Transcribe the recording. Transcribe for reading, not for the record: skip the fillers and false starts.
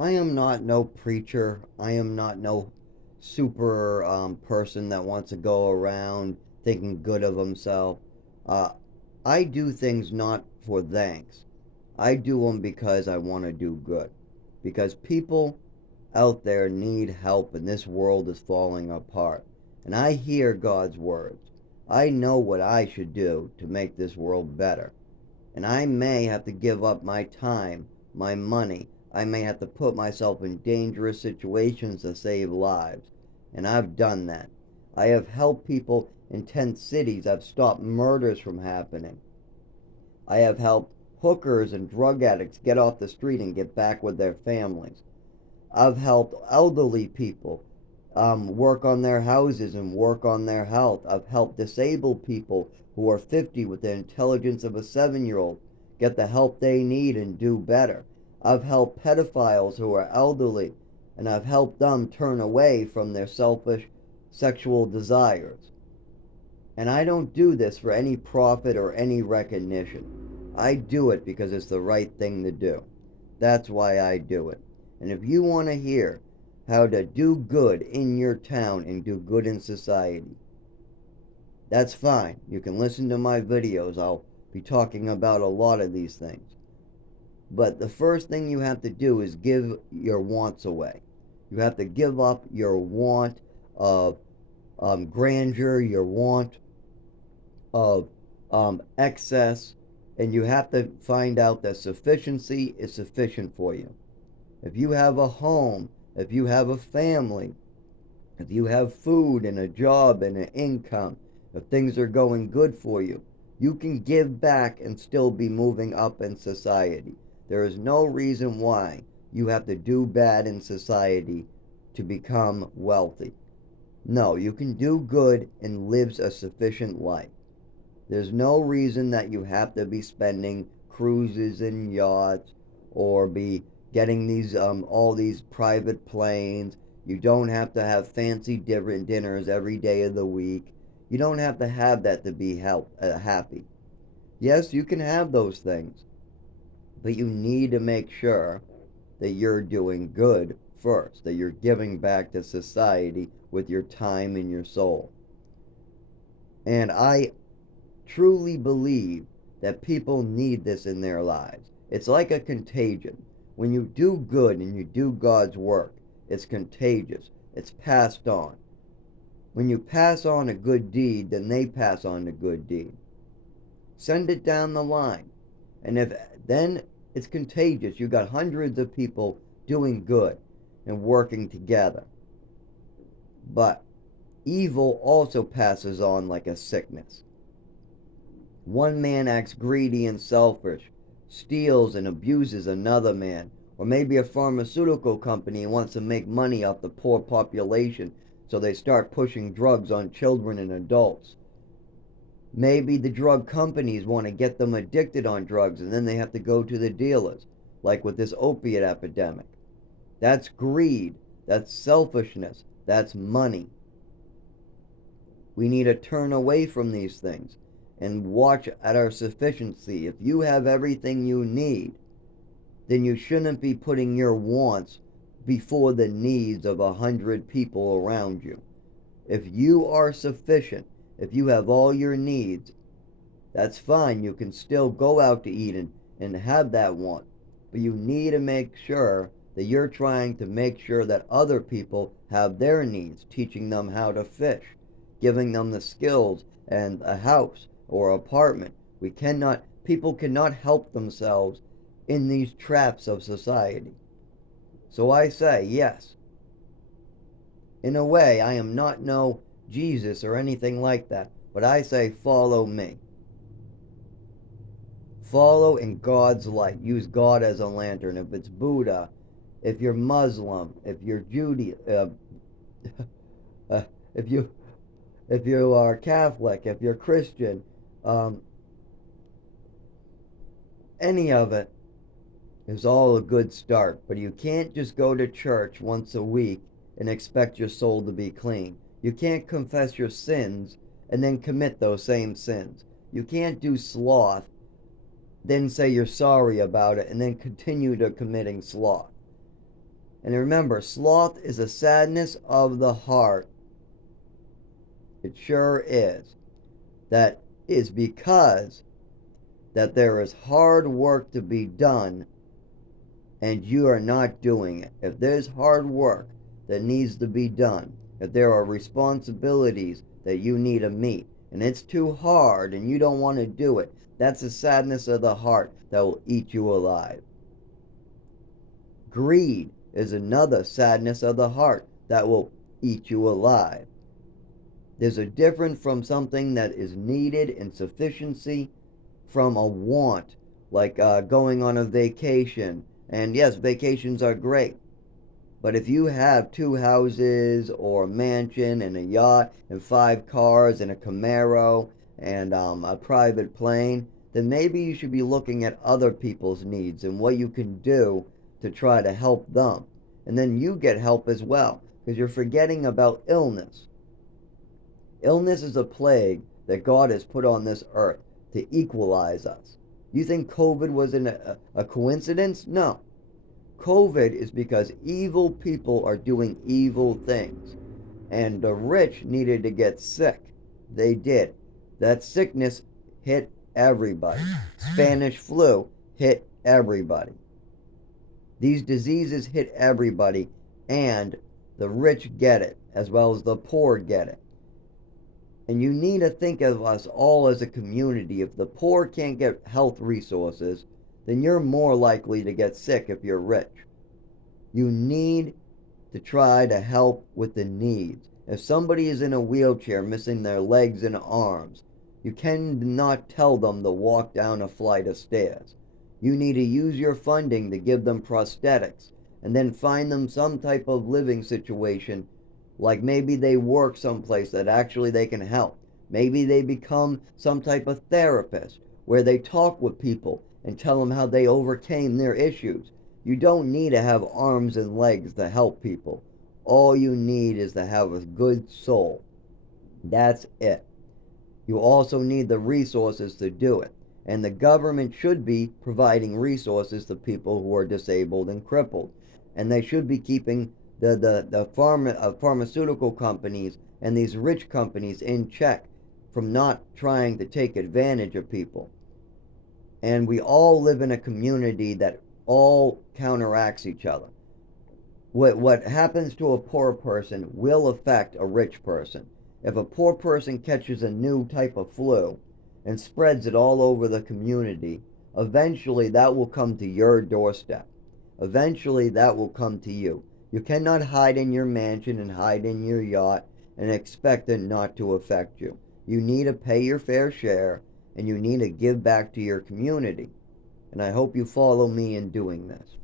I am not no preacher. I am not no super person that wants to go around thinking good of himself. Uh, I do things not for thanks. I do them because I want to do good. Because people out there need help and this world is falling apart. And I hear God's words. I know what I should do to make this world better. And I may have to give up my time, my money. I may have to put myself in dangerous situations to save lives. And I've done that. I have helped people in 10 cities. I've stopped murders from happening. I have helped hookers and drug addicts get off the street and get back with their families. I've helped elderly people work on their houses and work on their health. I've helped disabled people who are 50 with the intelligence of a 7-year old get the help they need and do better. I've helped pedophiles who are elderly, and I've helped them turn away from their selfish sexual desires. And I don't do this for any profit or any recognition. I do it because it's the right thing to do. That's why I do it. And if you want to hear how to do good in your town and do good in society, that's fine. You can listen to my videos. I'll be talking about a lot of these things. But the first thing you have to do is give your wants away. You have to give up your want of grandeur, your want of excess, and you have to find out that sufficiency is sufficient for you. If you have a home, if you have a family, if you have food and a job and an income, if things are going good for you, you can give back and still be moving up in society. There is no reason why you have to do bad in society to become wealthy. No, you can do good and live a sufficient life. There's no reason that you have to be spending cruises and yachts or be getting these all these private planes. You don't have to have fancy different dinners every day of the week. You don't have to have that to be happy. Yes, you can have those things, but you need to make sure that you're doing good first, that you're giving back to society with your time and your soul. And I truly believe that people need this in their lives. It's like a contagion. When you do good and you do God's work, it's contagious. It's passed on. When you pass on a good deed, then they pass on the good deed. Send it down the line. And if then it's contagious. You got hundreds of people doing good and working together. But evil also passes on like a sickness. One man acts greedy and selfish, steals and abuses another man. Or maybe a pharmaceutical company wants to make money off the poor population, so they start pushing drugs on children and adults. Maybe the drug companies want to get them addicted on drugs and then they have to go to the dealers, like with this opiate epidemic. That's greed. That's selfishness. That's money. We need to turn away from these things and watch at our sufficiency. If you have everything you need, then you shouldn't be putting your wants before the needs of 100 people around you. If you are sufficient, if you have all your needs, that's fine. You can still go out to eat and have that want. But you need to make sure that you're trying to make sure that other people have their needs, teaching them how to fish, giving them the skills and a house or apartment. People cannot help themselves in these traps of society. So I say, yes, in a way, I am not no Jesus or anything like that, but I say, follow me. Follow in God's light. Use God as a lantern. If it's Buddha, if you're Muslim, if you're uh, if you if you are Catholic, if you're Christian, um, any of it is all a good start. But you can't just go to church once a week and expect your soul to be clean. You can't confess your sins and then commit those same sins. You can't do sloth, then say you're sorry about it, and then continue to committing sloth. And remember, sloth is a sadness of the heart. It sure is. That is because that there is hard work to be done and you are not doing it. If there's hard work that needs to be done, if there are responsibilities that you need to meet, and it's too hard and you don't want to do it, that's a sadness of the heart that will eat you alive. Greed is another sadness of the heart that will eat you alive. There's a difference from something that is needed in sufficiency from a want, like going on a vacation. And yes, vacations are great. But if you have 2 houses or a mansion and a yacht and 5 cars and a Camaro and a private plane, then maybe you should be looking at other people's needs and what you can do to try to help them. And then you get help as well because you're forgetting about illness. Illness is a plague that God has put on this earth to equalize us. You think COVID was a coincidence? No. COVID is because evil people are doing evil things. And the rich needed to get sick. They did. That sickness hit everybody. Spanish flu hit everybody. These diseases hit everybody, and the rich get it, as well as the poor get it. And you need to think of us all as a community. If the poor can't get health resources, then you're more likely to get sick if you're rich. You need to try to help with the needs. If somebody is in a wheelchair missing their legs and arms, you cannot tell them to walk down a flight of stairs. You need to use your funding to give them prosthetics and then find them some type of living situation, like maybe they work someplace that actually they can help. Maybe they become some type of therapist where they talk with people and tell them how they overcame their issues. You don't need to have arms and legs to help people. All you need is to have a good soul. That's it. You also need the resources to do it. And the government should be providing resources to people who are disabled and crippled. And they should be keeping the pharmaceutical companies and these rich companies in check from not trying to take advantage of people. And we all live in a community that all counteracts each other. What happens to a poor person will affect a rich person. If a poor person catches a new type of flu and spreads it all over the community, eventually that will come to your doorstep. Eventually that will come to you. You cannot hide in your mansion and hide in your yacht and expect it not to affect you. You need to pay your fair share and you need to give back to your community. And I hope you follow me in doing this.